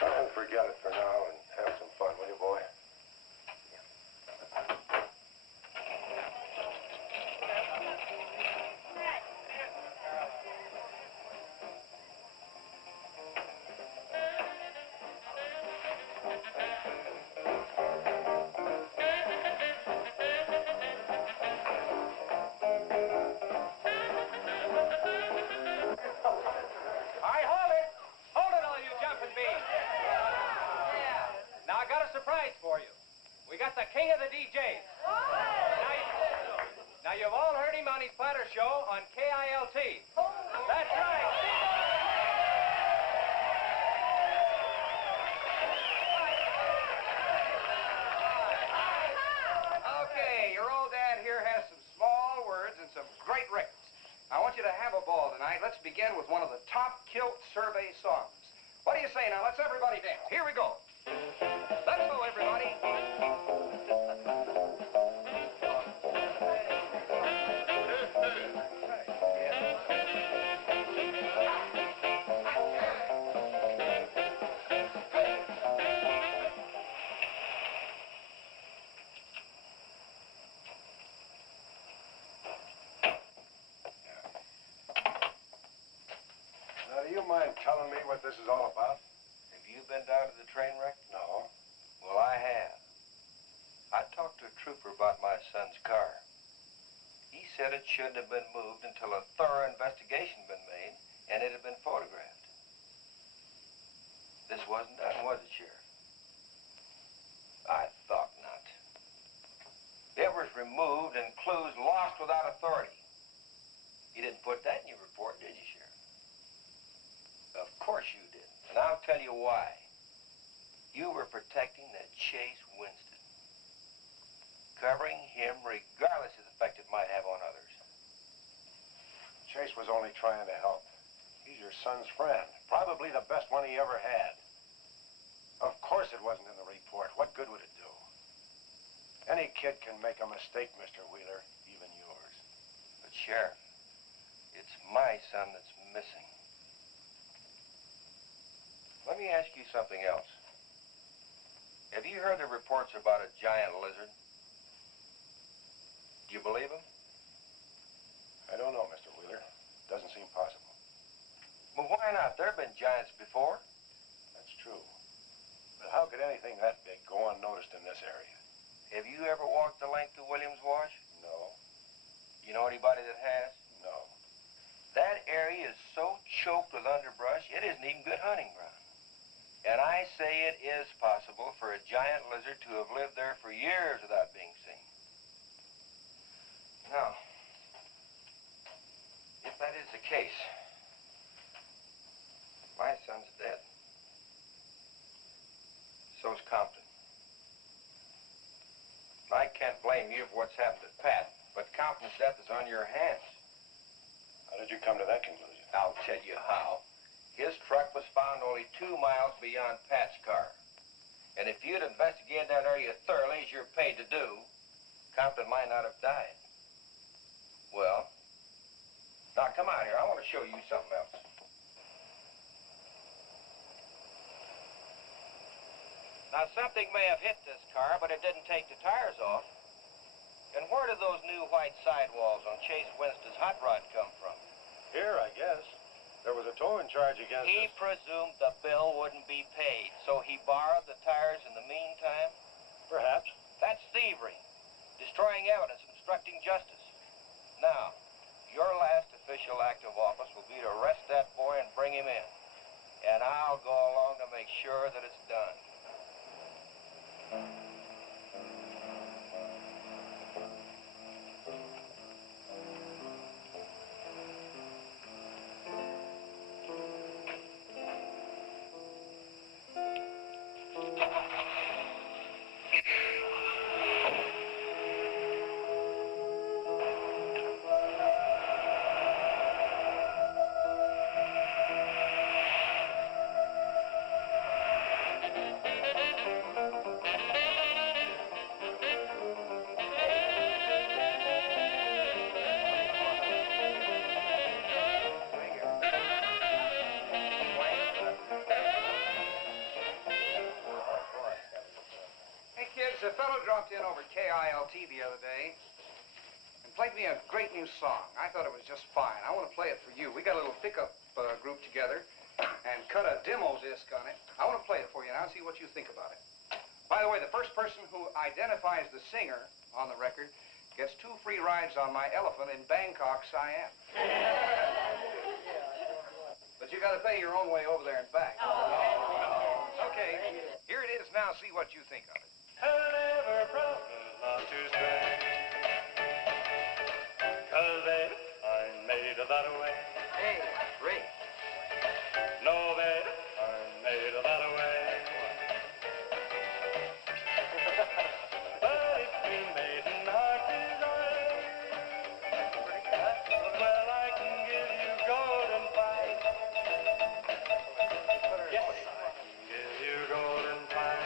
Try and forget it for now and have some fun, will you, boy? surprise for you. We got the king of the DJs. Now you've all heard him on his platter show on KILT. That's right. Okay, your old dad here has some small words and some great records. I want you to have a ball tonight. Let's begin with one of the top kilt survey songs. What do you say now? Let's everybody dance. Here we go. Let's go, everybody. Now, do you mind telling me what this is all about? Have you been down to the train wreck? No. Well, I have. I talked to a trooper about my son's car. He said it shouldn't have been moved until a thorough investigation had been made and it had been photographed. This wasn't done, was it, Sheriff? I thought not. It was removed and clues lost without authority. You didn't put that in your report, did you, Sheriff? Of course you didn't, and I'll tell you why. You were protecting that Chase Winstead, covering him regardless of the effect it might have on others. Chase was only trying to help. He's your son's friend, probably the best one he ever had. Of course it wasn't in the report. What good would it do? Any kid can make a mistake, Mr. Wheeler, even yours. But, Sheriff, it's my son that's missing. Let me ask you something else. Have you heard the reports about a giant lizard? Do you believe them? I don't know, Mr. Wheeler. Doesn't seem possible. Well, why not? There have been giants before. That's true. But how could anything that big go unnoticed in this area? Have you ever walked the length of Williams Wash? No. You know anybody that has? No. That area is so choked with underbrush, it isn't even good hunting ground. And I say it is possible for a giant lizard to have lived there for years without being seen. Now, if that is the case, my son's dead. So's Compton. I can't blame you for what's happened to Pat, but Compton's death is on your hands. How did you come to that conclusion? I'll tell you how. His truck was found only 2 miles beyond Pat's car. And if you'd investigated that area thoroughly, as you're paid to do, Compton might not have died. Well, now come out here. I want to show you something else. Now, something may have hit this car, but it didn't take the tires off. And where did those new white sidewalls on Chase Winstead's hot rod come from? Here, I guess. There was a towing charge against He us. presumed the bill wouldn't be paid, so he borrowed the tires in the meantime. Perhaps. That's thievery, destroying evidence, obstructing justice. Now, your last official act of office will be to arrest that boy and bring him in. And I'll go along to make sure that it's done. A fellow dropped in over KILT the other day and played me a great new song. I thought it was just fine. I want to play it for you. We got a little pickup group together and cut a demo disc on it. I want to play it for you now and see what you think about it. By the way, the first person who identifies the singer on the record gets 2 free rides on my elephant in Bangkok, Siam. But you got to pay your own way over there and back. Okay, here it is Now see what you think of it. And ever promise not to stray. 'Cause baby, I'm made that way. Hey, Ray. No, baby, I'm made that way. But if we made in heart desire, well, I can give you golden fire. Yes, I can give you golden fire.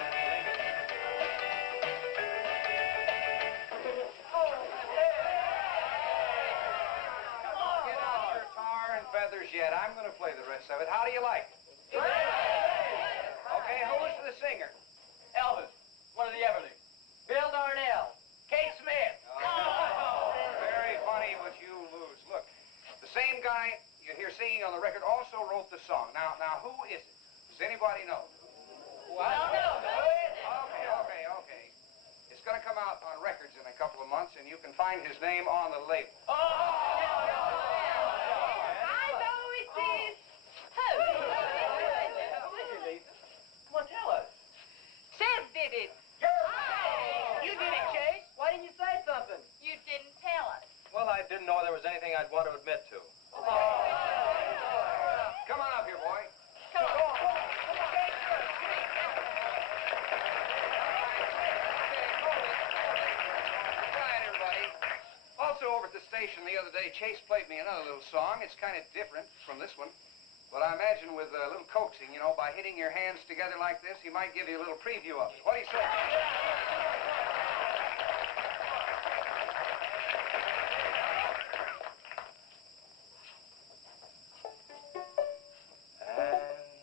Get out your tar and feathers yet. I'm going to play the rest of it. How do you like it? Okay, who was the singer? Elvis, one of the Everlys. Bill Darnell. Kate Smith. Very funny, but you lose. Look, the same guy you hear singing on the record also wrote the song. Now, who is it? Does anybody know? What? Okay. It's going to come out on records in a couple of months, and you can find his name on the label. I know it is. Come on, tell us. Chef did it. You did it, Chase. Why didn't you say something? You didn't tell us. Well, I didn't know there was anything I'd want to admit to. Come on up here, boy. Come on. Quiet, everybody. Also, over at the station the other day, Chase played me another little song. It's kind of different from this one. But I imagine with a little coaxing, you know, by hitting your hands together like this, he might give you a little preview of it. What do you say? And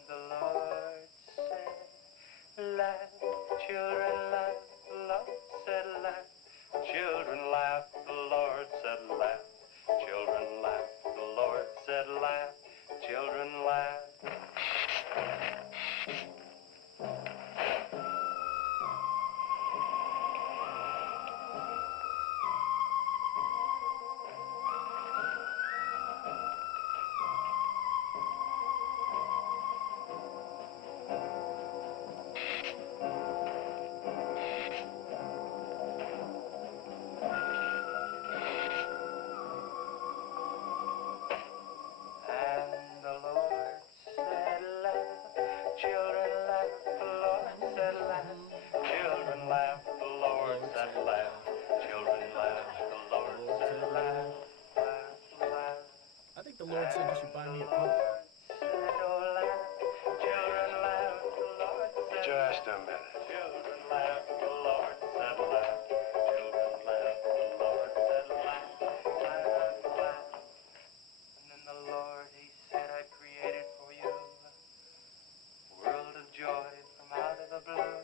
the Lord said, laugh, children laugh, the Lord said laugh, children laugh, the Lord said laugh, children laugh, the Lord said laugh, children laugh. The Lord said you should buy me a Coke. Just a minute. Children laugh, the Lord said laugh. Children laugh, the Lord said laugh. Laugh, laugh. And then the Lord, he said, I created for you a world of joy from out of the blue.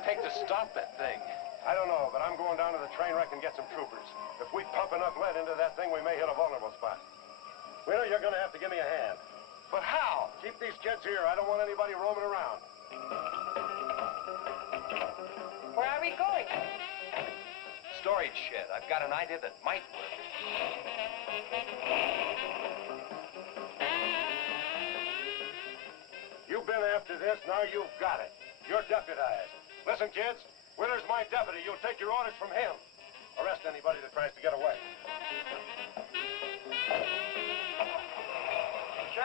Take to stop that thing. I don't know, but I'm going down to the train wreck and get some troopers. If we pump enough lead into that thing, we may hit a vulnerable spot. Wheeler, you're going to have to give me a hand. But how? Keep these kids here. I don't want anybody roaming around. Where are we going? Storage shed. I've got an idea that might work. You've been after this, now you've got it. You're deputized. Listen, kids, Wheeler's my deputy. You'll take your orders from him. Arrest anybody that tries to get away.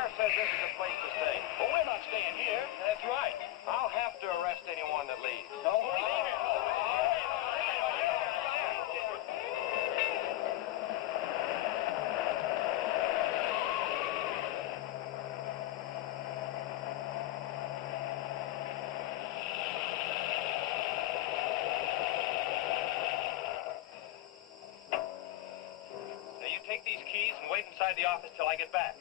sheriff says this is a place to stay. Well, we're not staying here. That's right. I'll have to arrest anyone that leaves. Don't believe it. Now, you take these keys and wait inside the office till I get back.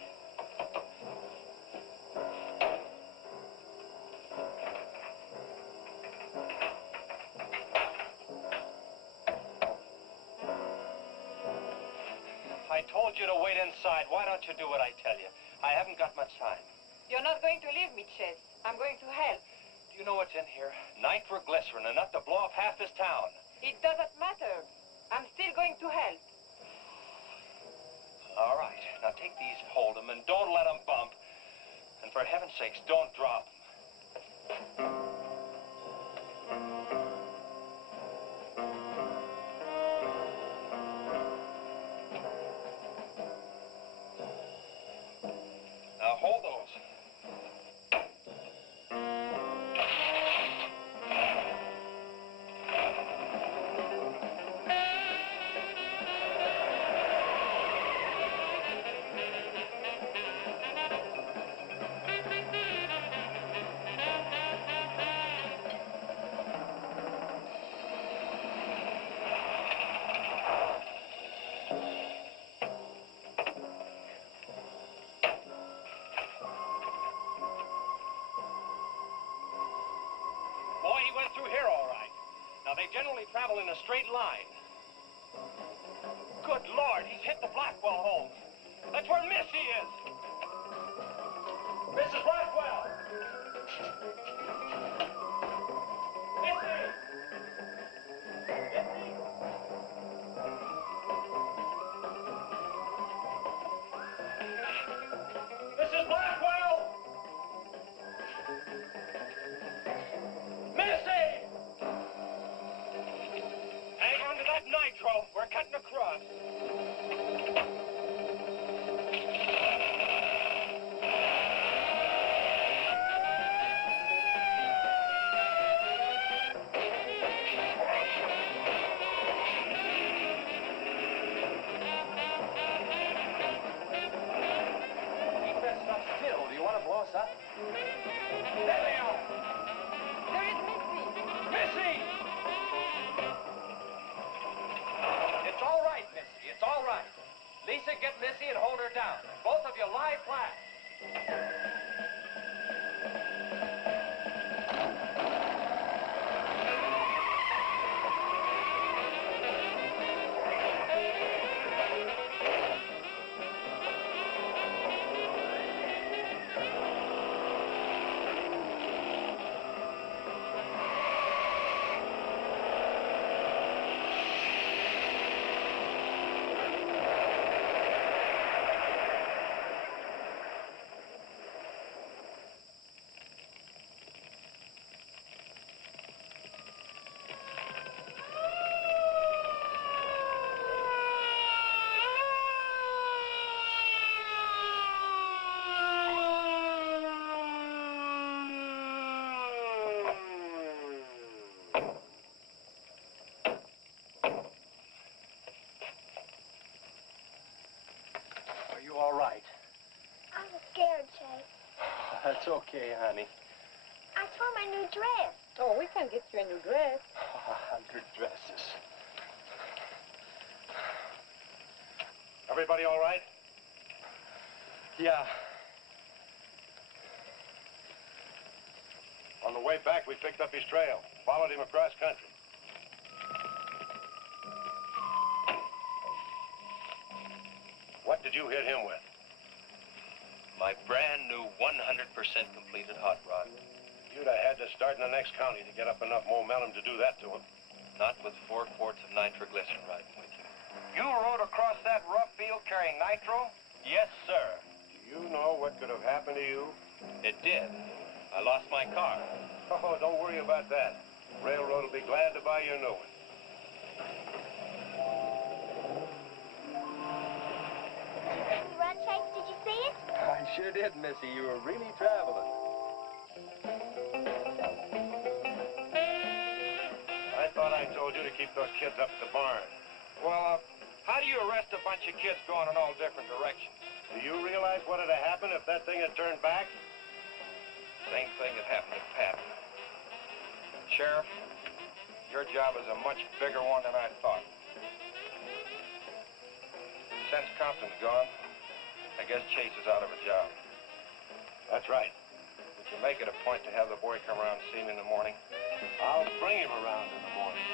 I told you to wait inside. Why don't you do what I tell you? I haven't got much time. You're not going to leave me, Chase. I'm going to help. Do you know what's in here? Nitroglycerin, enough to blow up half this town. It doesn't matter. I'm still going to help. All right. Now take these and hold them, and don't let them bump. And for heaven's sakes, don't drop them. Now hold those. Boy, he went through here all right. Now, they generally travel in a straight line. Good Lord, he's hit the Blackwell home. That's where Missy is. Mrs. Blackwell! Missy! Missy! Mrs. Blackwell! Missy! Hang on to that nitro. We're cutting across. Keep that stuff still. Do you want to blow us up? There they are! There is Missy. Missy! It's all right, Missy. It's all right. Lisa, get Missy and hold her down. Both of you lie flat. Are you all right? I'm scared, Chase. That's okay, honey. I saw my new dress. Oh, we can get you a new dress. 100 dresses. Everybody all right? Yeah. On the way back, we picked up his trail, followed him across country. What did you hit him with? My brand new 100% completed hot rod. You'd have had to start in the next county to get up enough momentum to do that to him. Not with 4 quarts of nitroglycerin riding with you. You rode across that rough field carrying nitro? Yes, sir. Do you know what could have happened to you? It did. I lost my car. Oh, don't worry about that. Railroad will be glad to buy you a new one. Did you run, Chase? Did you see it? I sure did, Missy. You were really traveling. I thought I told you to keep those kids up at the barn. Well, how do you arrest a bunch of kids going in all different directions? Do you realize what would have happened if that thing had turned back? Same thing that happened to Pat. Sheriff, your job is a much bigger one than I thought. Since Compton's gone, I guess Chase is out of a job. That's right. Would you make it a point to have the boy come around and see me in the morning? I'll bring him around in the morning.